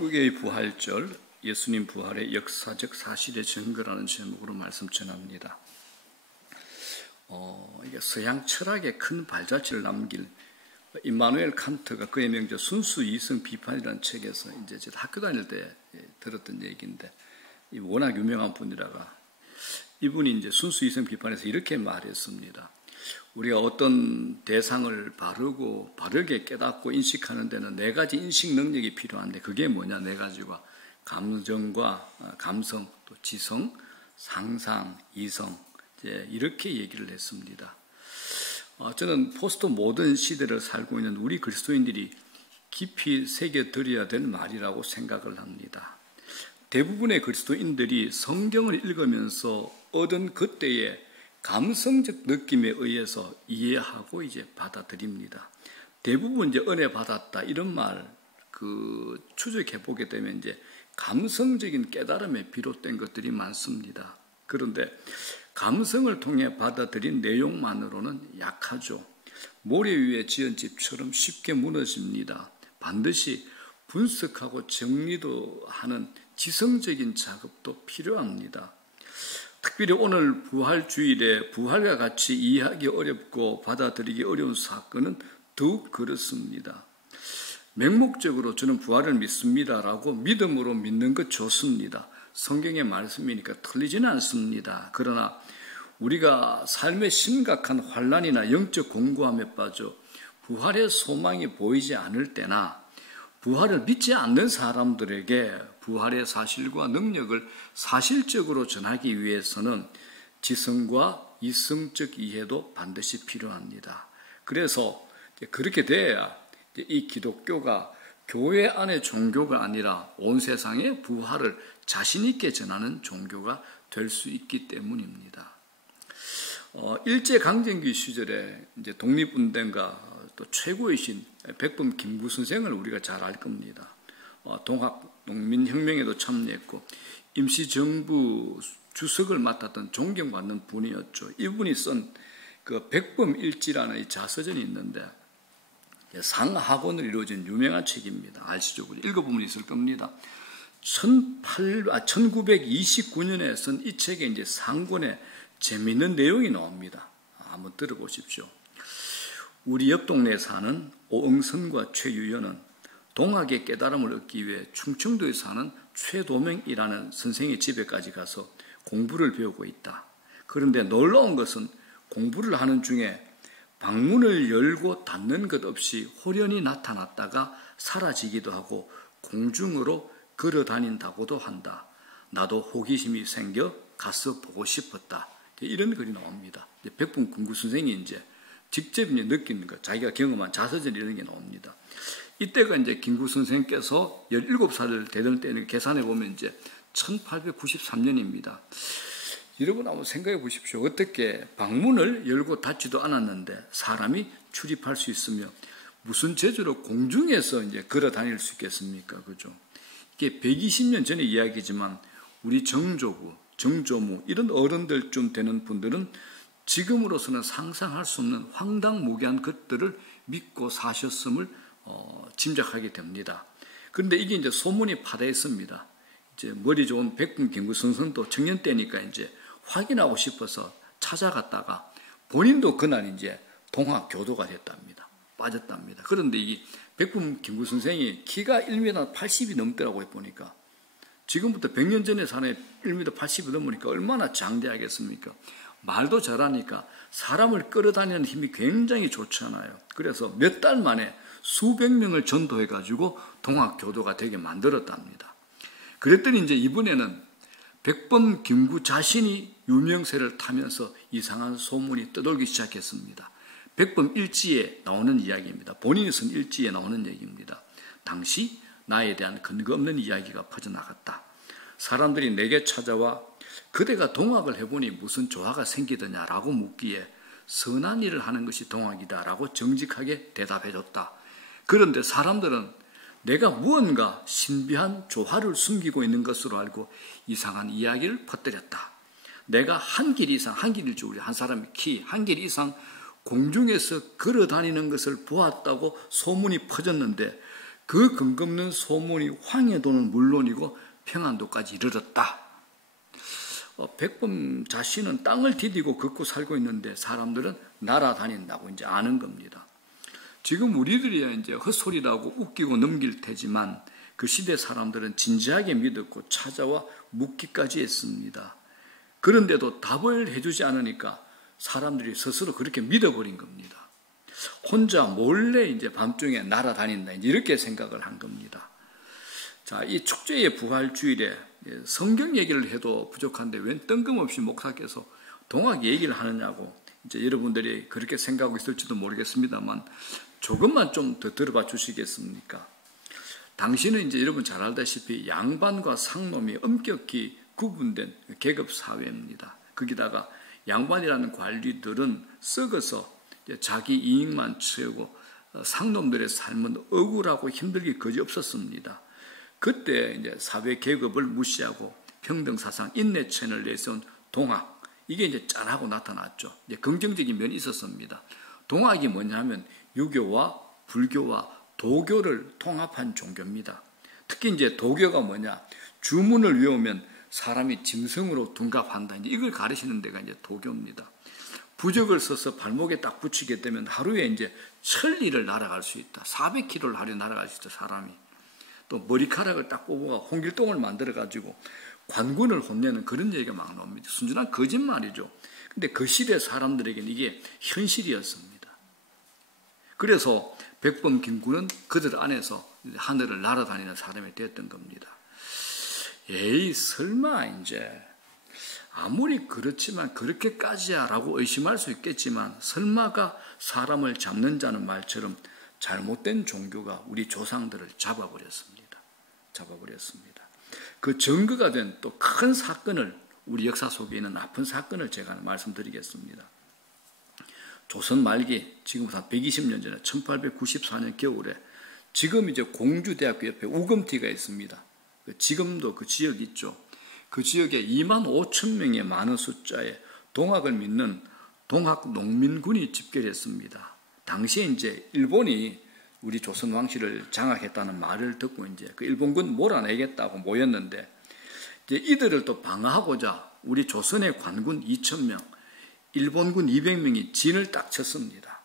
한국의 부활절, 예수님 부활의 역사적 사실의 증거라는 제목으로 말씀 전합니다. 이게 서양 철학의 큰 발자취를 남길 임마누엘 칸트가 그의 명작 순수 이성 비판이라는 책에서 이제 제가 학교 다닐 때 들었던 얘기인데, 워낙 유명한 분이라가 이분이 이제 순수 이성 비판에서 이렇게 말했습니다. 우리가 어떤 대상을 바르게 깨닫고 인식하는 데는 네 가지 인식 능력이 필요한데, 그게 뭐냐? 네 가지가 감정과 감성, 또 지성, 상상, 이성, 이렇게 얘기를 했습니다. 저는 포스트 모던 시대를 살고 있는 우리 그리스도인들이 깊이 새겨들여야 될 말이라고 생각을 합니다. 대부분의 그리스도인들이 성경을 읽으면서 얻은 그때의 감성적 느낌에 의해서 이해하고 이제 받아들입니다. 대부분 이제 은혜 받았다 이런 말 추적해 보게 되면 이제 감성적인 깨달음에 비롯된 것들이 많습니다. 그런데 감성을 통해 받아들인 내용만으로는 약하죠. 모래 위에 지은 집처럼 쉽게 무너집니다. 반드시 분석하고 정리도 하는 지성적인 작업도 필요합니다. 특별히 오늘 부활주일에 부활과 같이 이해하기 어렵고 받아들이기 어려운 사건은 더욱 그렇습니다. 맹목적으로 저는 부활을 믿습니다라고 믿음으로 믿는 것 좋습니다. 성경의 말씀이니까 틀리지는 않습니다. 그러나 우리가 삶의 심각한 환난이나 영적 공고함에 빠져 부활의 소망이 보이지 않을 때나 부활을 믿지 않는 사람들에게 부활의 사실과 능력을 사실적으로 전하기 위해서는 지성과 이성적 이해도 반드시 필요합니다. 그래서 그렇게 돼야 이 기독교가 교회 안의 종교가 아니라 온 세상의 부활을 자신 있게 전하는 종교가 될 수 있기 때문입니다. 일제강점기 시절에 이제 독립운동가 또 최고이신 백범 김구 선생을 우리가 잘 알 겁니다. 동학농민혁명에도 참여했고 임시정부 주석을 맡았던 존경받는 분이었죠. 이분이 쓴 그 백범일지라는 이 자서전이 있는데 상하권으로 이루어진 유명한 책입니다. 아시죠? 읽어보면 있을 겁니다. 1929년에 쓴 이 책에 이제 상권에 재미있는 내용이 나옵니다. 한번 들어보십시오. 우리 옆 동네에 사는 오응선과 최유연은 동학의 깨달음을 얻기 위해 충청도에 사는 최도명이라는 선생의 집에까지 가서 공부를 배우고 있다. 그런데 놀라운 것은 공부를 하는 중에 방문을 열고 닫는 것 없이 홀연히 나타났다가 사라지기도 하고 공중으로 걸어 다닌다고도 한다. 나도 호기심이 생겨 가서 보고 싶었다. 이런 글이 나옵니다. 백범 김구 선생이 이제 직접 느끼는 것, 자기가 경험한 자서전 이런 게 나옵니다. 이때가 이제 김구 선생께서 17살 되던 때는 계산해 보면 이제 1893년입니다. 여러분 한번 생각해 보십시오. 어떻게 방문을 열고 닫지도 않았는데 사람이 출입할 수 있으며 무슨 재주로 공중에서 이제 걸어 다닐 수 있겠습니까? 그죠? 이게 120년 전의 이야기지만 우리 정조부, 정조무 이런 어른들쯤 되는 분들은 지금으로서는 상상할 수 없는 황당무계한 것들을 믿고 사셨음을 짐작하게 됩니다. 그런데 이게 이제 소문이 파다했습니다. 이제 머리 좋은 백범 김구 선생도 청년 때니까 이제 확인하고 싶어서 찾아갔다가 본인도 그날 이제 동학 교도가 됐답니다. 빠졌답니다. 그런데 이 백범 김구 선생이 키가 1m 80이 넘더라고요. 보니까 지금부터 100년 전에 사람이 1m 80이 넘으니까 얼마나 장대하겠습니까? 말도 잘하니까 사람을 끌어다니는 힘이 굉장히 좋잖아요. 그래서 몇 달 만에 수백 명을 전도해가지고 동학교도가 되게 만들었답니다. 그랬더니 이제 이번에는 백범 김구 자신이 유명세를 타면서 이상한 소문이 떠돌기 시작했습니다. 백범 일지에 나오는 이야기입니다. 본인이 쓴 일지에 나오는 얘기입니다. 당시 나에 대한 근거 없는 이야기가 퍼져나갔다. 사람들이 내게 찾아와 그대가 동학을 해보니 무슨 조화가 생기더냐라고 묻기에 선한 일을 하는 것이 동학이다라고 정직하게 대답해줬다. 그런데 사람들은 내가 무언가 신비한 조화를 숨기고 있는 것으로 알고 이상한 이야기를 퍼뜨렸다. 내가 한 길 이상, 한 길일지 우리 한 사람이 키 한 길 이상 공중에서 걸어 다니는 것을 보았다고 소문이 퍼졌는데 그 근거 없는 소문이 황해도는 물론이고 평안도까지 이르렀다. 백범 자신은 땅을 디디고 걷고 살고 있는데 사람들은 날아다닌다고 이제 아는 겁니다. 지금 우리들이 이제 헛소리라고 웃기고 넘길 테지만 그 시대 사람들은 진지하게 믿었고 찾아와 묻기까지 했습니다. 그런데도 답을 해주지 않으니까 사람들이 스스로 그렇게 믿어버린 겁니다. 혼자 몰래 이제 밤중에 날아다닌다, 이렇게 생각을 한 겁니다. 자, 이 축제의 부활주일에 성경 얘기를 해도 부족한데 웬 뜬금없이 목사께서 동학 얘기를 하느냐고 이제 여러분들이 그렇게 생각하고 있을지도 모르겠습니다만 조금만 좀 더 들어봐 주시겠습니까? 당시는 이제 여러분 잘 알다시피 양반과 상놈이 엄격히 구분된 계급 사회입니다. 거기다가 양반이라는 관리들은 썩어서 자기 이익만 채우고 상놈들의 삶은 억울하고 힘들기 거지없었습니다. 그때 이제 사회 계급을 무시하고 평등사상 인내천을 내세운 동학, 이게 이제 짠하고 나타났죠. 이제 긍정적인 면이 있었습니다. 동학이 뭐냐면 유교와 불교와 도교를 통합한 종교입니다. 특히 이제 도교가 뭐냐, 주문을 외우면 사람이 짐승으로 둔갑한다. 이제 이걸 가르치는 데가 이제 도교입니다. 부적을 써서 발목에 딱 붙이게 되면 하루에 이제 1000리를 날아갈 수 있다. 400km를 하루에 날아갈 수 있다, 사람이. 또 머리카락을 딱 뽑아가 홍길동을 만들어가지고 관군을 혼내는 그런 얘기가 막 나옵니다. 순전한 거짓말이죠. 근데 그 시대 사람들에게는 이게 현실이었습니다. 그래서 백범 김구는 그들 안에서 하늘을 날아다니는 사람이 됐던 겁니다. 에이, 설마 이제 아무리 그렇지만 그렇게까지야 라고 의심할 수 있겠지만 설마가 사람을 잡는 자는 말처럼 잘못된 종교가 우리 조상들을 잡아버렸습니다. 그 증거가 된 또 큰 사건을, 우리 역사 속에 있는 아픈 사건을 제가 말씀드리겠습니다. 조선 말기, 지금부터 120년 전에 1894년 겨울에 지금 이제 공주대학교 옆에 우금티가 있습니다. 지금도 그 지역 있죠. 그 지역에 25,000명의 많은 숫자의 동학을 믿는 동학 농민군이 집결했습니다. 당시에 이제 일본이 우리 조선 왕실을 장악했다는 말을 듣고 이제 그 일본군 몰아내겠다고 모였는데 이제 이들을 또 방어하고자 우리 조선의 관군 2,000명, 일본군 200명이 진을 딱 쳤습니다.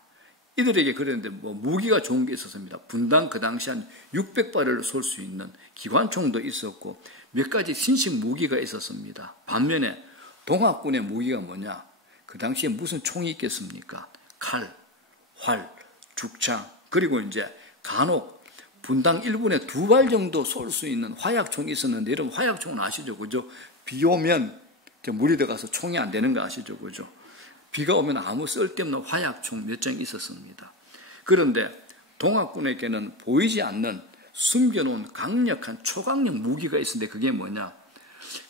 이들에게 그랬는데 뭐 무기가 좋은 게 있었습니다. 분당 그 당시 한 600발을 쏠 수 있는 기관총도 있었고 몇 가지 신식 무기가 있었습니다. 반면에 동학군의 무기가 뭐냐? 그 당시에 무슨 총이 있겠습니까? 칼, 활, 죽창, 그리고 이제 간혹 분당 1분에 2발 정도 쏠 수 있는 화약총이 있었는데, 여러분 화약총은 아시죠? 그죠? 비 오면 물이 들어가서 총이 안 되는 거 아시죠? 그죠? 비가 오면 아무 쓸데없는 화약총 몇 장 있었습니다. 그런데 동학군에게는 보이지 않는 숨겨놓은 강력한 초강력 무기가 있었는데 그게 뭐냐?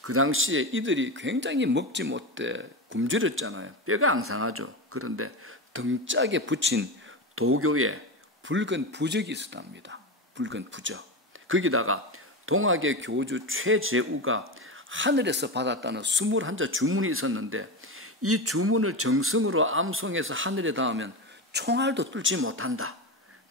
그 당시에 이들이 굉장히 먹지 못해 굶주렸잖아요. 뼈가 앙상하죠. 그런데 등짝에 붙인 도교의 붉은 부적이 있었답니다. 붉은 부적. 거기다가 동학의 교주 최재우가 하늘에서 받았다는 21자 주문이 있었는데 이 주문을 정성으로 암송해서 하늘에 닿으면 총알도 뚫지 못한다.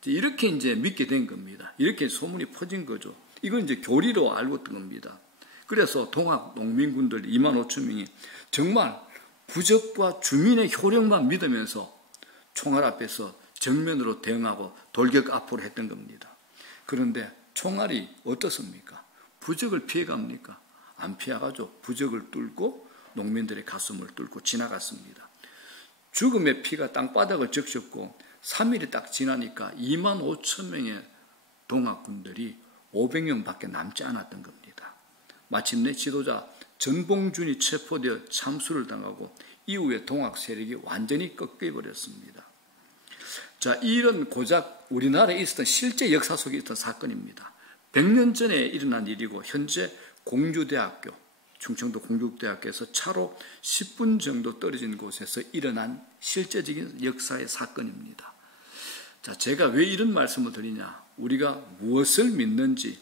이렇게 이제 믿게 된 겁니다. 이렇게 소문이 퍼진 거죠. 이건 이제 교리로 알고 있던 겁니다. 그래서 동학 농민군들 25,000명이 정말 부적과 주민의 효력만 믿으면서 총알 앞에서 정면으로 대응하고 돌격 앞으로 했던 겁니다. 그런데 총알이 어떻습니까? 부적을 피해갑니까? 안 피해가죠. 부적을 뚫고 농민들의 가슴을 뚫고 지나갔습니다. 죽음의 피가 땅바닥을 적셨고 3일이 딱 지나니까 25,000명의 동학군들이 500명밖에 남지 않았던 겁니다. 마침내 지도자 전봉준이 체포되어 참수를 당하고 이후에 동학 세력이 완전히 꺾여버렸습니다. 자, 이런 고작 우리나라에 있었던 실제 역사 속에 있던 사건입니다. 100년 전에 일어난 일이고 현재 공주대학교, 충청도 공주대학교에서 차로 10분 정도 떨어진 곳에서 일어난 실제적인 역사의 사건입니다. 자, 제가 왜 이런 말씀을 드리냐? 우리가 무엇을 믿는지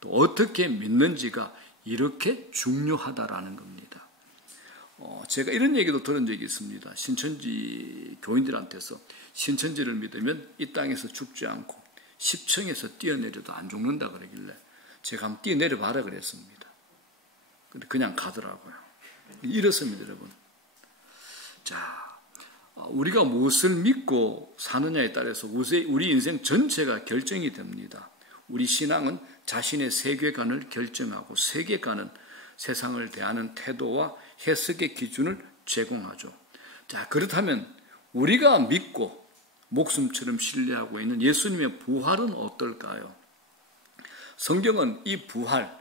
또 어떻게 믿는지가 이렇게 중요하다라는 겁니다. 제가 이런 얘기도 들은 적이 있습니다. 신천지 교인들한테서 신천지를 믿으면 이 땅에서 죽지 않고 10층에서 뛰어내려도 안 죽는다 그러길래 제가 한번 뛰어내려 봐라 그랬습니다. 근데 그냥 가더라고요. 이렇습니다, 여러분. 자, 우리가 무엇을 믿고 사느냐에 따라서 우리 인생 전체가 결정이 됩니다. 우리 신앙은 자신의 세계관을 결정하고 세계관은 세상을 대하는 태도와 해석의 기준을 제공하죠. 자, 그렇다면 우리가 믿고 목숨처럼 신뢰하고 있는 예수님의 부활은 어떨까요? 성경은 이 부활,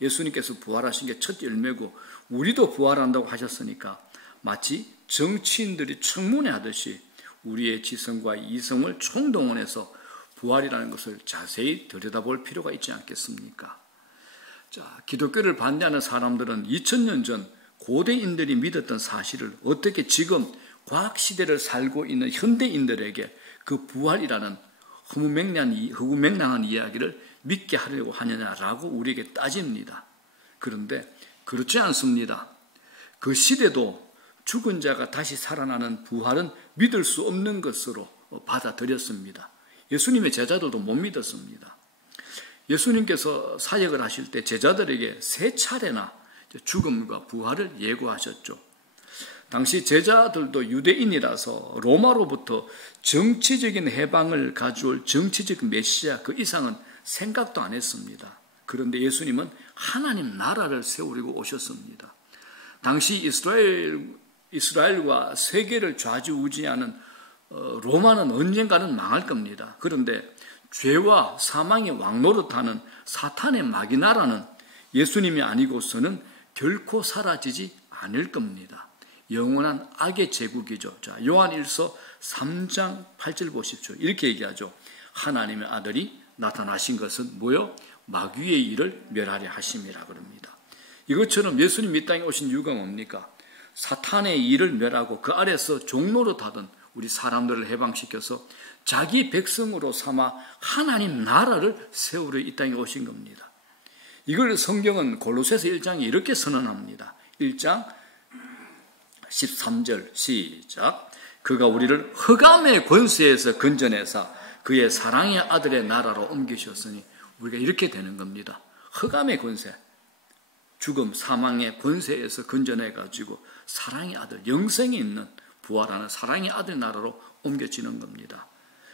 예수님께서 부활하신 게 첫 열매고 우리도 부활한다고 하셨으니까 마치 정치인들이 청문회 하듯이 우리의 지성과 이성을 총동원해서 부활이라는 것을 자세히 들여다볼 필요가 있지 않겠습니까? 자, 기독교를 반대하는 사람들은 2000년 전 고대인들이 믿었던 사실을 어떻게 지금 과학시대를 살고 있는 현대인들에게 그 부활이라는 허무맹랑한 이야기를 믿게 하려고 하느냐라고 우리에게 따집니다. 그런데 그렇지 않습니다. 그 시대도 죽은 자가 다시 살아나는 부활은 믿을 수 없는 것으로 받아들였습니다. 예수님의 제자들도 못 믿었습니다. 예수님께서 사역을 하실 때 제자들에게 3차례나 죽음과 부활을 예고하셨죠. 당시 제자들도 유대인이라서 로마로부터 정치적인 해방을 가져올 정치적 메시아 그 이상은 생각도 안 했습니다. 그런데 예수님은 하나님 나라를 세우려고 오셨습니다. 당시 이스라엘과 세계를 좌지우지하는 로마는 언젠가는 망할 겁니다. 그런데 죄와 사망의 왕노릇하는 사탄의 마귀 나라는 예수님이 아니고서는 결코 사라지지 않을 겁니다. 영원한 악의 제국이죠. 자, 요한일서 3장 8절 보십시오. 이렇게 얘기하죠. 하나님의 아들이 나타나신 것은 뭐요? 마귀의 일을 멸하려 하심이라 그럽니다. 이것처럼 예수님 이 땅에 오신 이유가 뭡니까? 사탄의 일을 멸하고 그 아래서 종노릇하던 우리 사람들을 해방시켜서 자기 백성으로 삼아 하나님 나라를 세우려 이 땅에 오신 겁니다. 이걸 성경은 골로새서 1장에 이렇게 선언합니다. 1장 13절 시작. 그가 우리를 흑암의 권세에서 건져내사 그의 사랑의 아들의 나라로 옮기셨으니 우리가 이렇게 되는 겁니다. 흑암의 권세, 죽음, 사망의 권세에서 건져내가지고 사랑의 아들, 영생이 있는 부활하는 사랑의 아들 나라로 옮겨지는 겁니다.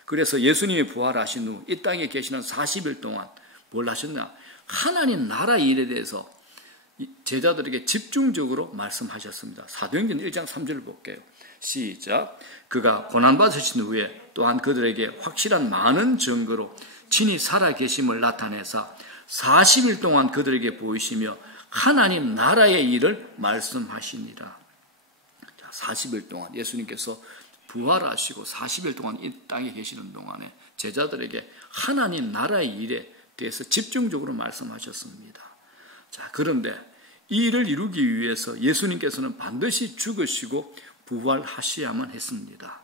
그래서 예수님이 부활하신 후 이 땅에 계시는 40일 동안 뭘 하셨나? 하나님 나라 일에 대해서 제자들에게 집중적으로 말씀하셨습니다. 사도행전 1장 3절을 볼게요. 시작. 그가 고난받으신 후에 또한 그들에게 확실한 많은 증거로 친히 살아계심을 나타내사 40일 동안 그들에게 보이시며 하나님 나라의 일을 말씀하시니라. 40일 동안 예수님께서 부활하시고 40일 동안 이 땅에 계시는 동안에 제자들에게 하나님 나라의 일에 대해서 집중적으로 말씀하셨습니다. 자, 그런데 이 일을 이루기 위해서 예수님께서는 반드시 죽으시고 부활하셔야만 했습니다.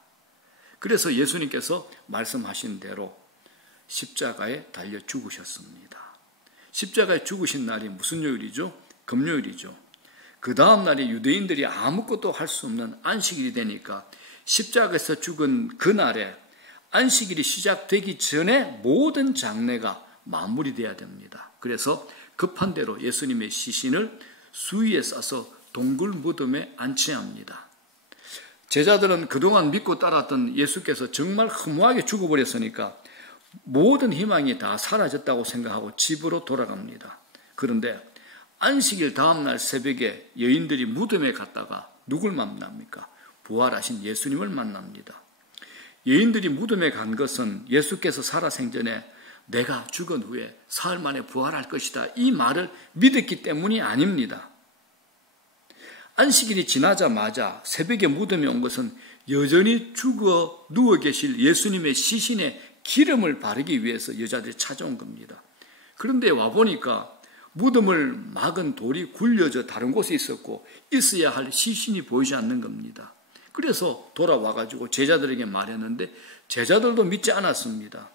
그래서 예수님께서 말씀하신 대로 십자가에 달려 죽으셨습니다. 십자가에 죽으신 날이 무슨 요일이죠? 금요일이죠. 그 다음 날이 유대인들이 아무것도 할 수 없는 안식일이 되니까 십자가에서 죽은 그날에 안식일이 시작되기 전에 모든 장례가 마무리돼야 됩니다. 그래서 급한 대로 예수님의 시신을 수위에 싸서 동굴 무덤에 안치합니다. 제자들은 그동안 믿고 따랐던 예수께서 정말 허무하게 죽어버렸으니까 모든 희망이 다 사라졌다고 생각하고 집으로 돌아갑니다. 그런데 안식일 다음날 새벽에 여인들이 무덤에 갔다가 누굴 만납니까? 부활하신 예수님을 만납니다. 여인들이 무덤에 간 것은 예수께서 살아생전에 내가 죽은 후에 사흘 만에 부활할 것이다 이 말을 믿었기 때문이 아닙니다. 안식일이 지나자마자 새벽에 무덤에 온 것은 여전히 죽어 누워 계실 예수님의 시신에 기름을 바르기 위해서 여자들이 찾아온 겁니다. 그런데 와보니까 무덤을 막은 돌이 굴려져 다른 곳에 있었고 있어야 할 시신이 보이지 않는 겁니다. 그래서 돌아와가지고 제자들에게 말했는데 제자들도 믿지 않았습니다.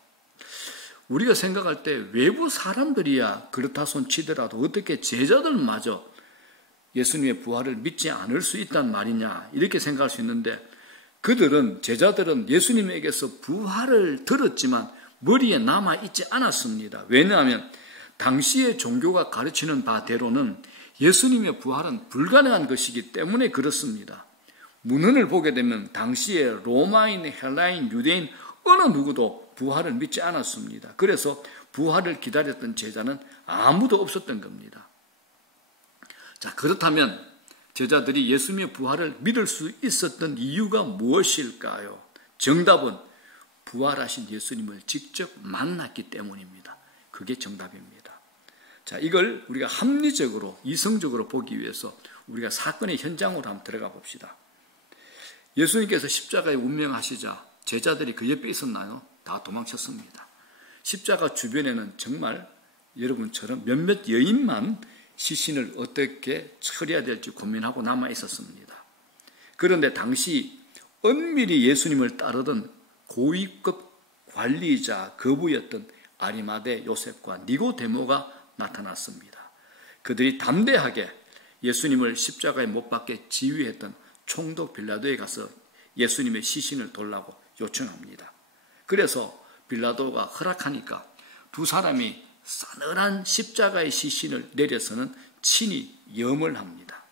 우리가 생각할 때 외부 사람들이야 그렇다 손 치더라도 어떻게 제자들마저 예수님의 부활을 믿지 않을 수 있단 말이냐 이렇게 생각할 수 있는데 제자들은 예수님에게서 부활을 들었지만 머리에 남아있지 않았습니다. 왜냐하면 당시의 종교가 가르치는 바대로는 예수님의 부활은 불가능한 것이기 때문에 그렇습니다. 문헌을 보게 되면 당시에 로마인, 헬라인, 유대인 어느 누구도 부활을 믿지 않았습니다. 그래서 부활을 기다렸던 제자는 아무도 없었던 겁니다. 자, 그렇다면 제자들이 예수님의 부활을 믿을 수 있었던 이유가 무엇일까요? 정답은 부활하신 예수님을 직접 만났기 때문입니다. 그게 정답입니다. 자, 이걸 우리가 합리적으로, 이성적으로 보기 위해서 우리가 사건의 현장으로 한번 들어가 봅시다. 예수님께서 십자가에 운명하시자 제자들이 그 옆에 있었나요? 다 도망쳤습니다. 십자가 주변에는 정말 여러분처럼 몇몇 여인만 시신을 어떻게 처리해야 될지 고민하고 남아 있었습니다. 그런데 당시 은밀히 예수님을 따르던 고위급 관리자 거부였던 아리마대 요셉과 니고데모가 나타났습니다. 그들이 담대하게 예수님을 십자가에 못 박게 지휘했던 총독 빌라도에 가서 예수님의 시신을 돌라고 요청합니다. 그래서 빌라도가 허락하니까 두 사람이 싸늘한 십자가의 시신을 내려서는 친히 염을 합니다.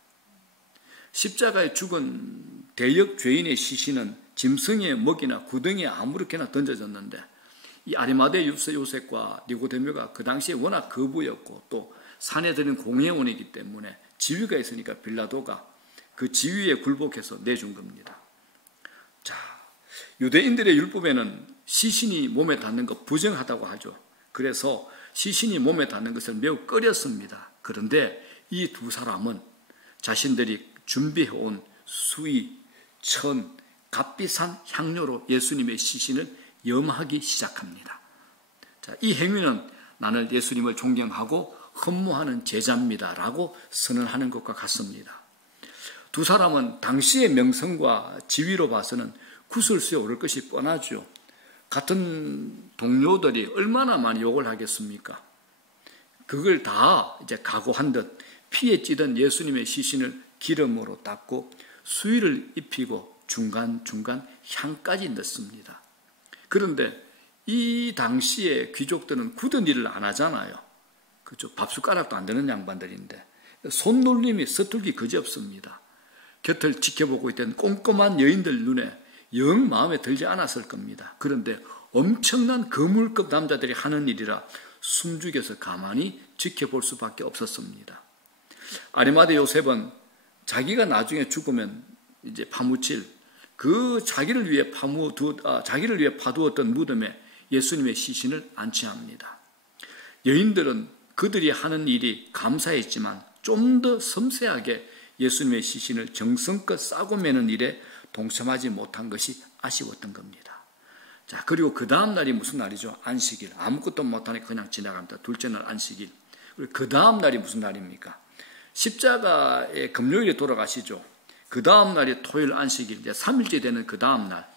십자가에 죽은 대역 죄인의 시신은 짐승의 먹이나 구덩이에 아무렇게나 던져졌는데 이 아리마대 요셉과 니고데모가 그 당시에 워낙 거부였고 또 산에 들은 공회원이기 때문에 지위가 있으니까 빌라도가 그 지위에 굴복해서 내준 겁니다. 자, 유대인들의 율법에는 시신이 몸에 닿는 것 부정하다고 하죠. 그래서 시신이 몸에 닿는 것을 매우 꺼렸습니다. 그런데 이 두 사람은 자신들이 준비해온 수의, 천, 값비싼 향료로 예수님의 시신을 염하기 시작합니다. 자, 이 행위는 나는 예수님을 존경하고 흠모하는 제자입니다 라고 선언하는 것과 같습니다. 두 사람은 당시의 명성과 지위로 봐서는 구설수에 오를 것이 뻔하죠. 같은 동료들이 얼마나 많이 욕을 하겠습니까? 그걸 다 이제 각오한 듯 피에 찌든 예수님의 시신을 기름으로 닦고 수의를 입히고 중간중간 향까지 넣습니다. 그런데 이 당시에 귀족들은 굳은 일을 안 하잖아요. 그죠? 밥숟가락도 안 되는 양반들인데 손놀림이 서툴기 그지없습니다. 곁을 지켜보고 있던 꼼꼼한 여인들 눈에 영 마음에 들지 않았을 겁니다. 그런데 엄청난 거물급 남자들이 하는 일이라 숨죽여서 가만히 지켜볼 수밖에 없었습니다. 아리마대 요셉은 자기가 나중에 죽으면 이제 파묻힐 그 자기를 위해 파두었던 무덤에 예수님의 시신을 안치합니다. 여인들은 그들이 하는 일이 감사했지만 좀 더 섬세하게 예수님의 시신을 정성껏 싸고 매는 일에 동참하지 못한 것이 아쉬웠던 겁니다. 자, 그리고 그 다음 날이 무슨 날이죠? 안식일. 아무것도 못하니까 그냥 지나갑니다. 둘째 날 안식일. 그리고 그 다음 날이 무슨 날입니까? 십자가의 금요일에 돌아가시죠. 그 다음 날이 토요일 안식일, 이제 3일째 되는 그 다음 날,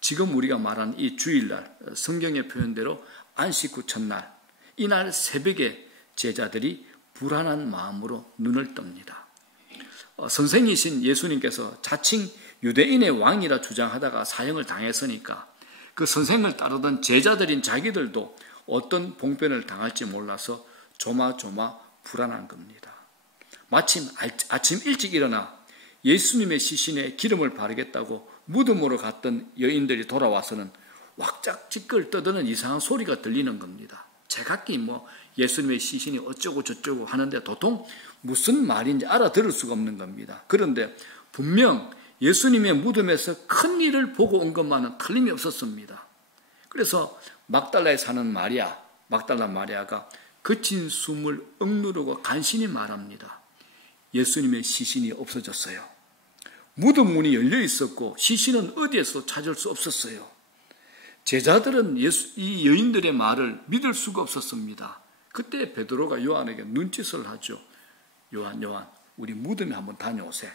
지금 우리가 말한 이 주일날, 성경의 표현대로 안식 후 첫날, 이날 새벽에 제자들이 불안한 마음으로 눈을 뜹니다. 선생이신 예수님께서 자칭 유대인의 왕이라 주장하다가 사형을 당했으니까 그 선생을 따르던 제자들인 자기들도 어떤 봉변을 당할지 몰라서 조마조마 불안한 겁니다. 마침 아침 일찍 일어나 예수님의 시신에 기름을 바르겠다고 무덤으로 갔던 여인들이 돌아와서는 왁짝지껄 떠드는 이상한 소리가 들리는 겁니다. 제각기 예수님의 시신이 어쩌고 저쩌고 하는데 도통 무슨 말인지 알아들을 수가 없는 겁니다. 그런데 분명 예수님의 무덤에서 큰 일을 보고 온 것만은 틀림이 없었습니다. 그래서 막달라에 사는 막달라 마리아가 거친 숨을 억누르고 간신히 말합니다. 예수님의 시신이 없어졌어요. 무덤 문이 열려 있었고 시신은 어디에서 찾을 수 없었어요. 제자들은 이 여인들의 말을 믿을 수가 없었습니다. 그때 베드로가 요한에게 눈짓을 하죠. 요한, 우리 무덤에 한번 다녀오세.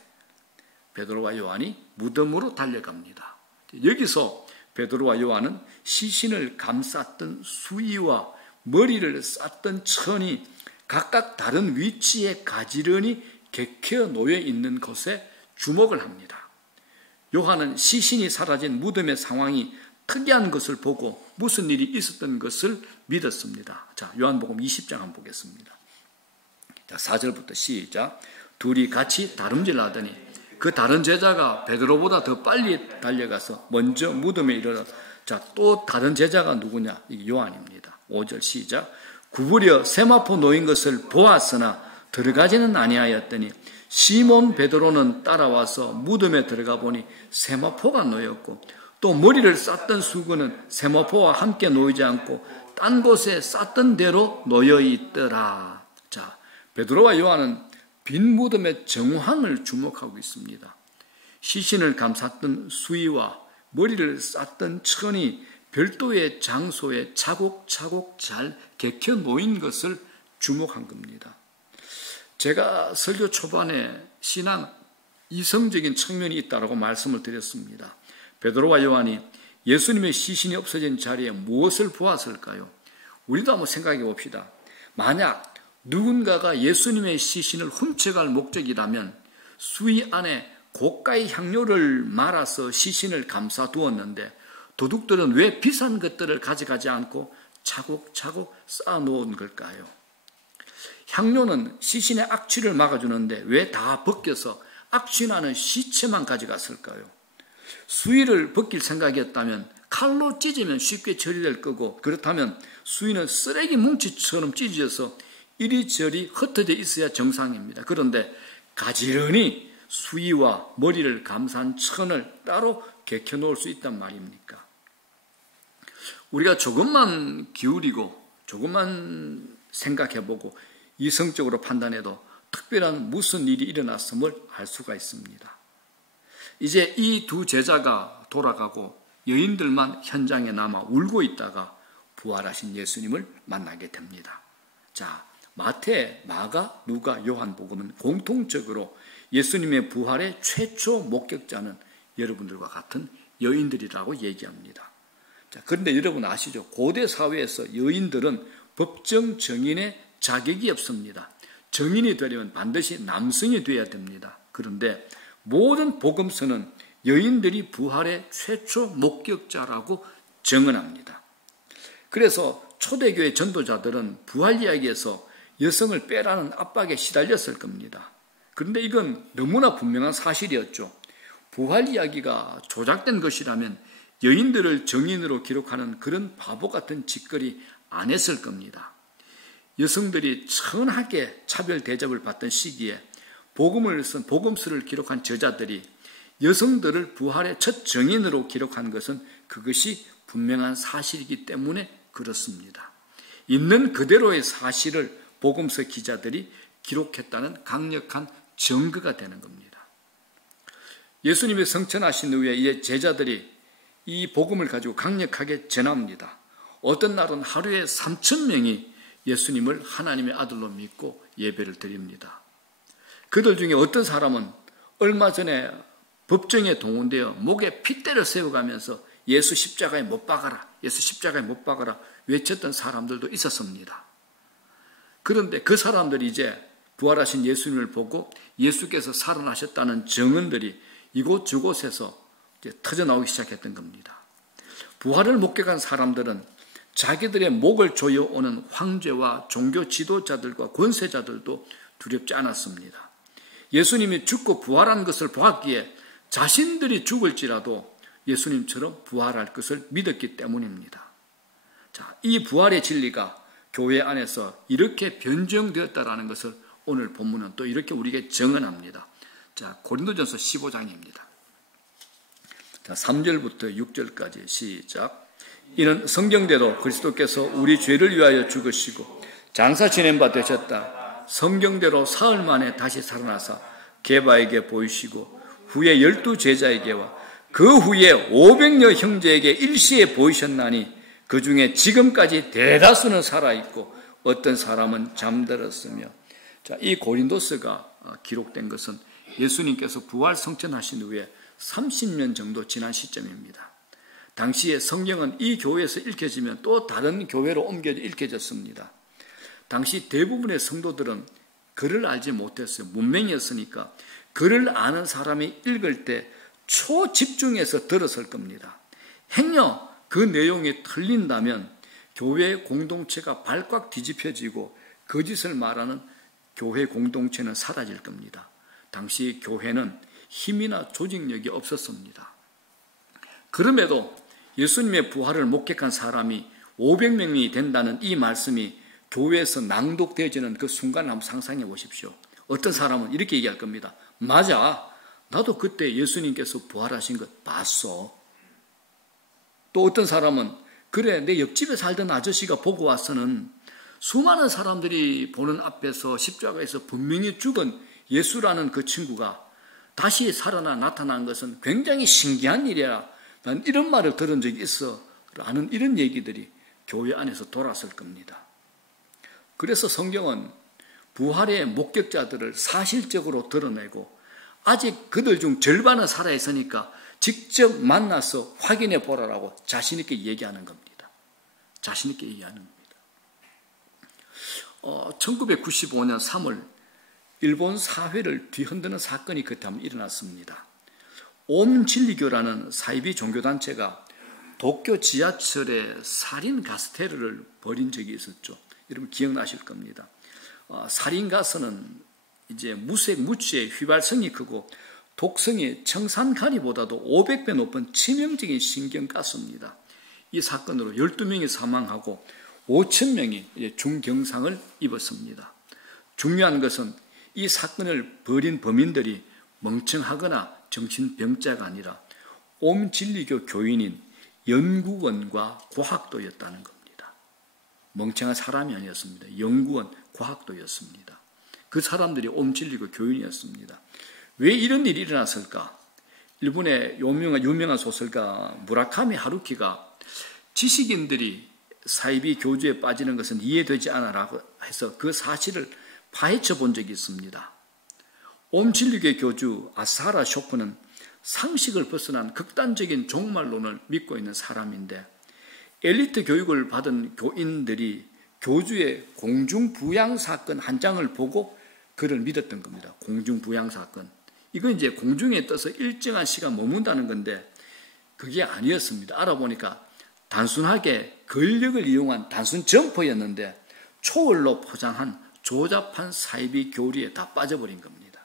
베드로와 요한이 무덤으로 달려갑니다. 여기서 베드로와 요한은 시신을 감쌌던 수의와 머리를 쌌던 천이 각각 다른 위치에 가지런히 객혀 놓여 있는 것에 주목을 합니다. 요한은 시신이 사라진 무덤의 상황이 특이한 것을 보고 무슨 일이 있었던 것을 믿었습니다. 자, 요한복음 20장 한번 보겠습니다. 자, 4절부터 시작. 둘이 같이 다름질하더니 그 다른 제자가 베드로보다 더 빨리 달려가서 먼저 무덤에 이르러. 자, 또 다른 제자가 누구냐? 이게 요한입니다. 5절 시작. 구부려 세마포 놓인 것을 보았으나 들어가지는 아니하였더니 시몬 베드로는 따라와서 무덤에 들어가 보니 세마포가 놓였고 또 머리를 쌌던 수건은 세마포와 함께 놓이지 않고 딴 곳에 쌌던 대로 놓여 있더라. 자, 베드로와 요한은 빈 무덤의 정황을 주목하고 있습니다. 시신을 감쌌던 수의와 머리를 쌌던 천이 별도의 장소에 차곡차곡 잘 개켜 놓인 것을 주목한 겁니다. 제가 설교 초반에 신앙 이성적인 측면이 있다고 말씀을 드렸습니다. 베드로와 요한이 예수님의 시신이 없어진 자리에 무엇을 보았을까요? 우리도 한번 생각해 봅시다. 만약 누군가가 예수님의 시신을 훔쳐갈 목적이라면 수의 안에 고가의 향료를 말아서 시신을 감싸두었는데 도둑들은 왜 비싼 것들을 가져가지 않고 차곡차곡 쌓아놓은 걸까요? 향료는 시신의 악취를 막아주는데 왜 다 벗겨서 악취나는 시체만 가져갔을까요? 수의를 벗길 생각이었다면 칼로 찢으면 쉽게 처리될 거고, 그렇다면 수의는 쓰레기 뭉치처럼 찢어져서 이리저리 흩어져 있어야 정상입니다. 그런데 가지런히 수의와 머리를 감싼 천을 따로 개켜 놓을 수 있단 말입니까? 우리가 조금만 기울이고 조금만 생각해보고 이성적으로 판단해도 특별한 무슨 일이 일어났음을 알 수가 있습니다. 이제 이 두 제자가 돌아가고 여인들만 현장에 남아 울고 있다가 부활하신 예수님을 만나게 됩니다. 자, 마태, 마가, 누가, 요한복음은 공통적으로 예수님의 부활의 최초 목격자는 여러분들과 같은 여인들이라고 얘기합니다. 자, 그런데 여러분 아시죠? 고대 사회에서 여인들은 법정 증인의 자격이 없습니다. 증인이 되려면 반드시 남성이 되어야 됩니다. 그런데 모든 복음서는 여인들이 부활의 최초 목격자라고 증언합니다. 그래서 초대교회 전도자들은 부활 이야기에서 여성을 빼라는 압박에 시달렸을 겁니다. 그런데 이건 너무나 분명한 사실이었죠. 부활 이야기가 조작된 것이라면 여인들을 증인으로 기록하는 그런 바보 같은 짓거리 안 했을 겁니다. 여성들이 천하게 차별 대접을 받던 시기에 복음을 쓴 복음서를 기록한 저자들이 여성들을 부활의 첫 증인으로 기록한 것은 그것이 분명한 사실이기 때문에 그렇습니다. 있는 그대로의 사실을 복음서 기자들이 기록했다는 강력한 증거가 되는 겁니다. 예수님이 성천하신 후에 이제 제자들이 이 복음을 가지고 강력하게 전합니다. 어떤 날은 하루에 3,000명이 예수님을 하나님의 아들로 믿고 예배를 드립니다. 그들 중에 어떤 사람은 얼마 전에 법정에 동원되어 목에 핏대를 세워가면서 예수 십자가에 못 박아라, 예수 십자가에 못 박아라 외쳤던 사람들도 있었습니다. 그런데 그 사람들이 이제 부활하신 예수님을 보고 예수께서 살아나셨다는 증언들이 이곳저곳에서 이제 터져나오기 시작했던 겁니다. 부활을 목격한 사람들은 자기들의 목을 조여오는 황제와 종교 지도자들과 권세자들도 두렵지 않았습니다. 예수님이 죽고 부활한 것을 보았기에 자신들이 죽을지라도 예수님처럼 부활할 것을 믿었기 때문입니다. 자, 이 부활의 진리가 교회 안에서 이렇게 변증되었다라는 것을 오늘 본문은 또 이렇게 우리에게 증언합니다. 자, 고린도전서 15장입니다. 자, 3절부터 6절까지 시작. 이는 성경대로 그리스도께서 우리 죄를 위하여 죽으시고 장사 지낸 바 되셨다. 성경대로 사흘 만에 다시 살아나사 게바에게 보이시고 후에 12 제자에게와 그 후에 500여 형제에게 일시에 보이셨나니 그 중에 지금까지 대다수는 살아있고 어떤 사람은 잠들었으며. 자, 이 고린도서가 기록된 것은 예수님께서 부활 성천하신 후에 30년 정도 지난 시점입니다. 당시에 성경은 이 교회에서 읽혀지면 또 다른 교회로 옮겨져 읽혀졌습니다. 당시 대부분의 성도들은 글을 알지 못했어요. 문맹이었으니까 글을 아는 사람이 읽을 때 초집중해서 들었을 겁니다. 행여 그 내용이 틀린다면 교회 공동체가 발꽉 뒤집혀지고 거짓을 말하는 교회 공동체는 사라질 겁니다. 당시 교회는 힘이나 조직력이 없었습니다. 그럼에도 예수님의 부활을 목격한 사람이 500명이 된다는 이 말씀이 교회에서 낭독되어지는 그 순간을 한번 상상해 보십시오. 어떤 사람은 이렇게 얘기할 겁니다. 맞아, 나도 그때 예수님께서 부활하신 것 봤어. 또 어떤 사람은 그래, 내 옆집에 살던 아저씨가 보고 와서는 수많은 사람들이 보는 앞에서 십자가에서 분명히 죽은 예수라는 그 친구가 다시 살아나 나타난 것은 굉장히 신기한 일이야. 난 이런 말을 들은 적이 있어. 라는 이런 얘기들이 교회 안에서 돌았을 겁니다. 그래서 성경은 부활의 목격자들을 사실적으로 드러내고 아직 그들 중 절반은 살아있으니까 직접 만나서 확인해 보라라고 자신 있게 얘기하는 겁니다. 자신 있게 얘기하는 겁니다. 1995년 3월 일본 사회를 뒤흔드는 사건이 그때 한번 일어났습니다. 옴진리교라는 사이비 종교단체가 도쿄 지하철에 살인 가스테러를 벌인 적이 있었죠. 여러분 기억나실 겁니다. 살인 가스는 이제 무색 무취의 휘발성이 크고 독성이 청산가리보다도 500배 높은 치명적인 신경가스입니다. 이 사건으로 12명이 사망하고 5,000명이 중경상을 입었습니다. 중요한 것은 이 사건을 벌인 범인들이 멍청하거나 정신병자가 아니라 옴진리교 교인인 연구원과 과학도였다는 겁니다. 멍청한 사람이 아니었습니다. 연구원, 과학도였습니다. 그 사람들이 옴진리교 교인이었습니다. 왜 이런 일이 일어났을까? 일본의 유명한 소설가 무라카미 하루키가 지식인들이 사이비 교주에 빠지는 것은 이해되지 않아라고 해서 그 사실을 파헤쳐 본 적이 있습니다. 옴진리교 교주 아사하라 쇼프는 상식을 벗어난 극단적인 종말론을 믿고 있는 사람인데 엘리트 교육을 받은 교인들이 교주의 공중부양 사건 한 장을 보고 그를 믿었던 겁니다. 공중부양 사건. 이건 이제 공중에 떠서 일정한 시간 머문다는 건데 그게 아니었습니다. 알아보니까 단순하게 권력을 이용한 단순 점퍼였는데 초월로 포장한 조잡한 사이비 교리에 다 빠져버린 겁니다.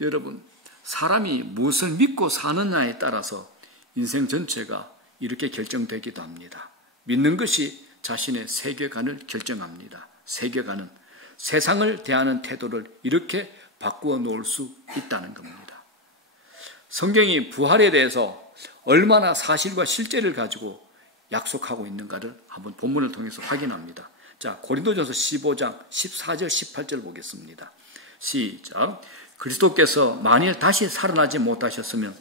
여러분, 사람이 무엇을 믿고 사느냐에 따라서 인생 전체가 이렇게 결정되기도 합니다. 믿는 것이 자신의 세계관을 결정합니다. 세계관은 세상을 대하는 태도를 이렇게 바꾸어 놓을 수 있다는 겁니다. 성경이 부활에 대해서 얼마나 사실과 실제를 가지고 약속하고 있는가를 한번 본문을 통해서 확인합니다. 자, 고린도전서 15장 14절 18절 보겠습니다. 시작. 그리스도께서 만일 다시 살아나지 못하셨으면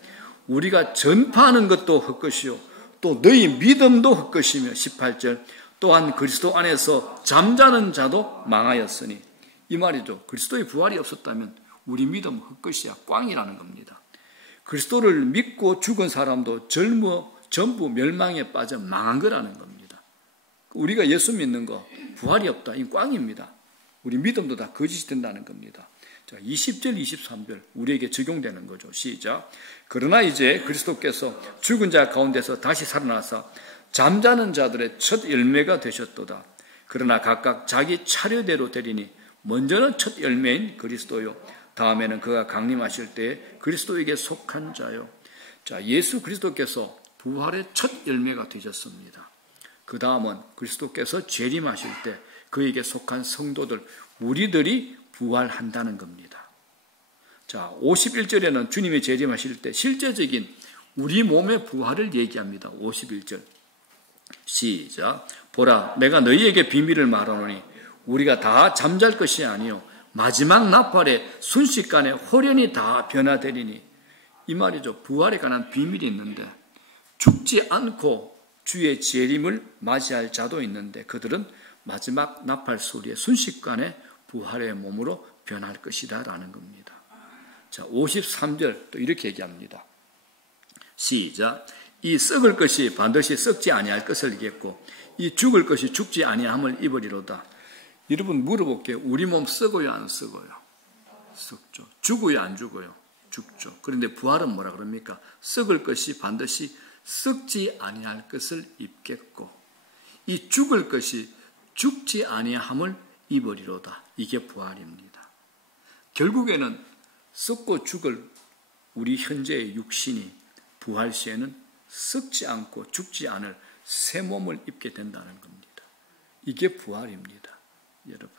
우리가 전파하는 것도 헛것이요 또 너희 믿음도 헛것이며 18절 또한 그리스도 안에서 잠자는 자도 망하였으니 이 말이죠. 그리스도의 부활이 없었다면 우리 믿음 헛것이야 꽝이라는 겁니다. 그리스도를 믿고 죽은 사람도 전부 멸망에 빠져 망한 거라는 겁니다. 우리가 예수 믿는 거 부활이 없다. 이 꽝입니다. 우리 믿음도 다 거짓이 된다는 겁니다. 자, 20절, 23절 우리에게 적용되는 거죠. 시작. 그러나 이제 그리스도께서 죽은 자 가운데서 다시 살아나사 잠자는 자들의 첫 열매가 되셨도다. 그러나 각각 자기 차례대로 되리니 먼저는 첫 열매인 그리스도요. 다음에는 그가 강림하실 때에 그리스도에게 속한 자요. 자, 예수 그리스도께서 부활의 첫 열매가 되셨습니다. 그 다음은 그리스도께서 재림하실 때 그에게 속한 성도들, 우리들이 부활한다는 겁니다. 자, 51절에는 주님이 재림하실 때 실제적인 우리 몸의 부활을 얘기합니다. 51절. 시작. 보라, 내가 너희에게 비밀을 말하노니 우리가 다 잠잘 것이 아니요 마지막 나팔에 순식간에 홀연히 다 변화되리니. 이 말이죠. 부활에 관한 비밀이 있는데 죽지 않고 주의 재림을 맞이할 자도 있는데 그들은 마지막 나팔 소리에 순식간에 부활의 몸으로 변할 것이다 라는 겁니다. 자, 53절 또 이렇게 얘기합니다. 시작. 이 썩을 것이 반드시 썩지 아니할 것을 이겠고 이 죽을 것이 죽지 아니함을 입으리로다. 여러분 물어볼게요. 우리 몸 썩어요 안 썩어요? 썩죠. 죽어요 안 죽어요? 죽죠. 그런데 부활은 뭐라 그럽니까? 썩을 것이 반드시 썩지 아니할 것을 입겠고 이 죽을 것이 죽지 아니함을 입으리로다. 이게 부활입니다. 결국에는 썩고 죽을 우리 현재의 육신이 부활 시에는 썩지 않고 죽지 않을 새 몸을 입게 된다는 겁니다. 이게 부활입니다. 여러분.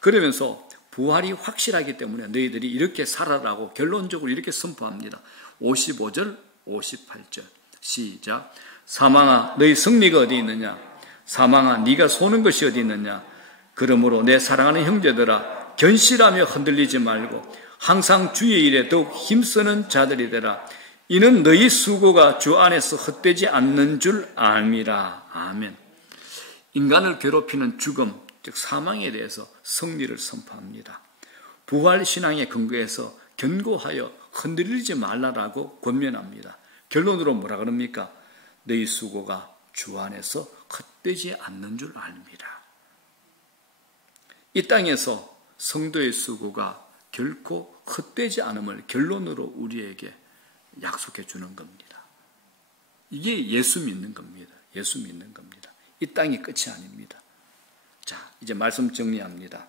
그러면서 부활이 확실하기 때문에 너희들이 이렇게 살아라고 결론적으로 이렇게 선포합니다. 55절, 58절. 시작. 사망아 너희 승리가 어디 있느냐? 사망아 네가 쏘는 것이 어디 있느냐? 그러므로 내 사랑하는 형제들아 견실하며 흔들리지 말고 항상 주의 일에 더욱 힘쓰는 자들이 되라. 이는 너희 수고가 주 안에서 헛되지 않는 줄 알미라. 아멘. 인간을 괴롭히는 죽음, 즉 사망에 대해서 승리를 선포합니다. 부활신앙의 근거에서 견고하여 흔들리지 말라라고 권면합니다. 결론으로 뭐라 그럽니까? 너희 수고가 주 안에서 헛되지 않는 줄 알미라. 이 땅에서 성도의 수고가 결코 헛되지 않음을 결론으로 우리에게 약속해 주는 겁니다. 이게 예수 믿는 겁니다. 예수 믿는 겁니다. 이 땅이 끝이 아닙니다. 자, 이제 말씀 정리합니다.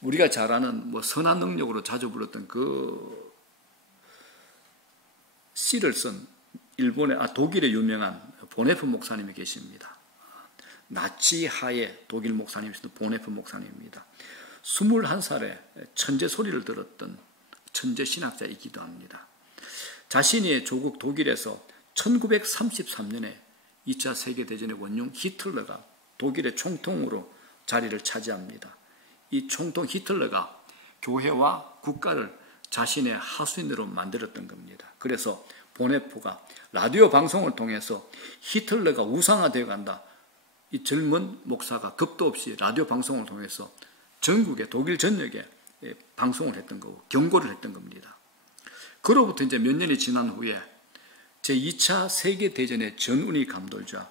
우리가 잘 아는 선한 능력으로 자주 불렀던 그 시를 쓴 독일의 유명한 보네프 목사님이 계십니다. 나치하의 독일 목사님이시던 보네프 목사님입니다. 21살에 천재 소리를 들었던 천재 신학자이기도 합니다. 자신의 조국 독일에서 1933년에 2차 세계대전의 원흉 히틀러가 독일의 총통으로 자리를 차지합니다. 이 총통 히틀러가 교회와 국가를 자신의 하수인으로 만들었던 겁니다. 그래서 보네프가 라디오 방송을 통해서 히틀러가 우상화되어 간다. 이 젊은 목사가 겁도 없이 라디오 방송을 통해서 전국에 독일 전역에 방송을 했던 거고 경고를 했던 겁니다. 그로부터 이제 몇 년이 지난 후에 제2차 세계대전의 전운이 감돌자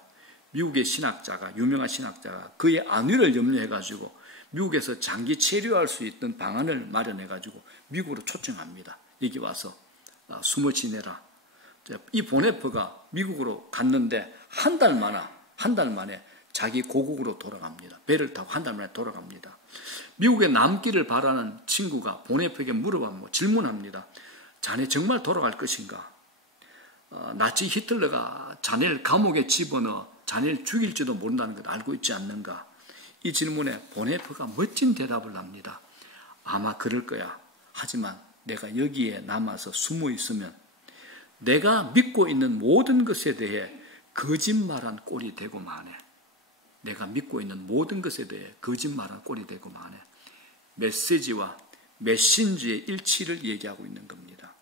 미국의 신학자가 유명한 신학자가 그의 안위를 염려해가지고 미국에서 장기 체류할 수 있던 방안을 마련해가지고 미국으로 초청합니다. 여기 와서 숨어 지내라. 이 보네프가 미국으로 갔는데 한 달 만에 자기 고국으로 돌아갑니다. 배를 타고 한 달 만에 돌아갑니다. 미국에 남기를 바라는 친구가 보네프에게 질문합니다. 자네 정말 돌아갈 것인가? 나치 히틀러가 자네를 감옥에 집어넣어 자네를 죽일지도 모른다는 걸 알고 있지 않는가? 이 질문에 보네프가 멋진 대답을 합니다. 아마 그럴 거야. 하지만 내가 여기에 남아서 숨어 있으면 내가 믿고 있는 모든 것에 대해 거짓말한 꼴이 되고 마네. 내가 믿고 있는 모든 것에 대해 거짓말한 꼴이 되고 마네. 메시지와 메신저의 일치를 얘기하고 있는 겁니다.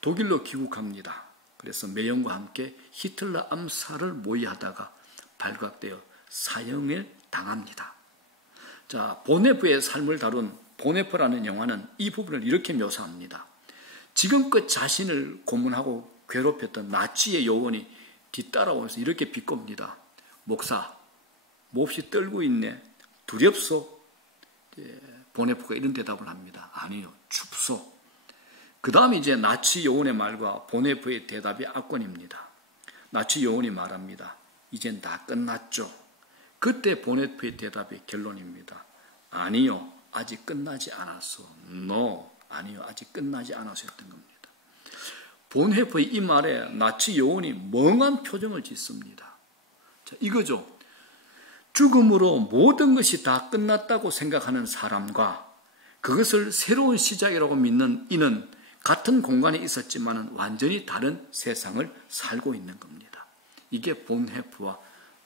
독일로 귀국합니다. 그래서 매형과 함께 히틀러 암살을 모의하다가 발각되어 사형을 당합니다. 자, 보네프의 삶을 다룬 보네프라는 영화는 이 부분을 이렇게 묘사합니다. 지금껏 자신을 고문하고 괴롭혔던 나치의 요원이 뒤따라오면서 이렇게 비꼽니다. 목사, 몹시 떨고 있네. 두렵소? 보네프가 이런 대답을 합니다. 아니요, 춥소. 그 다음에 이제 나치 요원의 말과 보네프의 대답이 압권입니다. 나치 요원이 말합니다. 이젠 다 끝났죠. 그때 보네프의 대답이 결론입니다. 아니요, 아직 끝나지 않았어. No, 아니요, 아직 끝나지 않았어 했던 겁니다. 보네프의 이 말에 나치 요원이 멍한 표정을 짓습니다. 자, 이거죠. 죽음으로 모든 것이 다 끝났다고 생각하는 사람과 그것을 새로운 시작이라고 믿는 이는 같은 공간에 있었지만 완전히 다른 세상을 살고 있는 겁니다. 이게 보네프와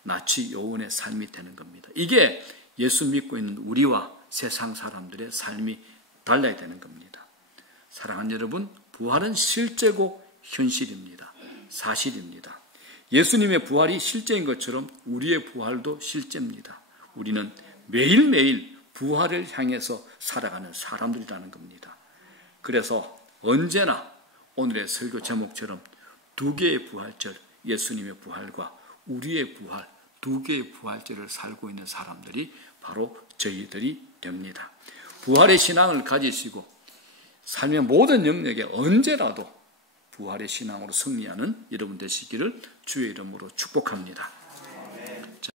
나치 요원의 삶이 되는 겁니다. 이게 예수 믿고 있는 우리와 세상 사람들의 삶이 달라야 되는 겁니다. 사랑하는 여러분, 부활은 실제고 현실입니다. 사실입니다. 예수님의 부활이 실제인 것처럼 우리의 부활도 실제입니다. 우리는 매일매일 부활을 향해서 살아가는 사람들이라는 겁니다. 그래서 언제나 오늘의 설교 제목처럼 두 개의 부활절, 예수님의 부활과 우리의 부활, 두 개의 부활절을 살고 있는 사람들이 바로 저희들이 됩니다. 부활의 신앙을 가지시고 삶의 모든 영역에 언제라도 부활의 신앙으로 승리하는 여러분 되시기를 주의 이름으로 축복합니다.